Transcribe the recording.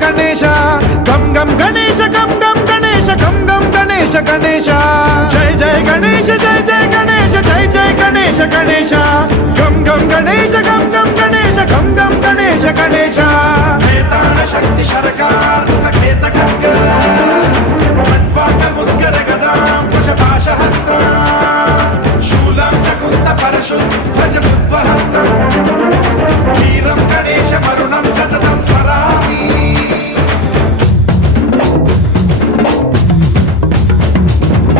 गणेश गम गम गणेश गम गम गणेश गम गम गणेश गणेश जय जय गणेश जय जय गणेश जय जय गणेश गणेश गम गम गणेश गम गम गणेश गम गम गणेश गणेश शक्ति सरकार खेत खड्ग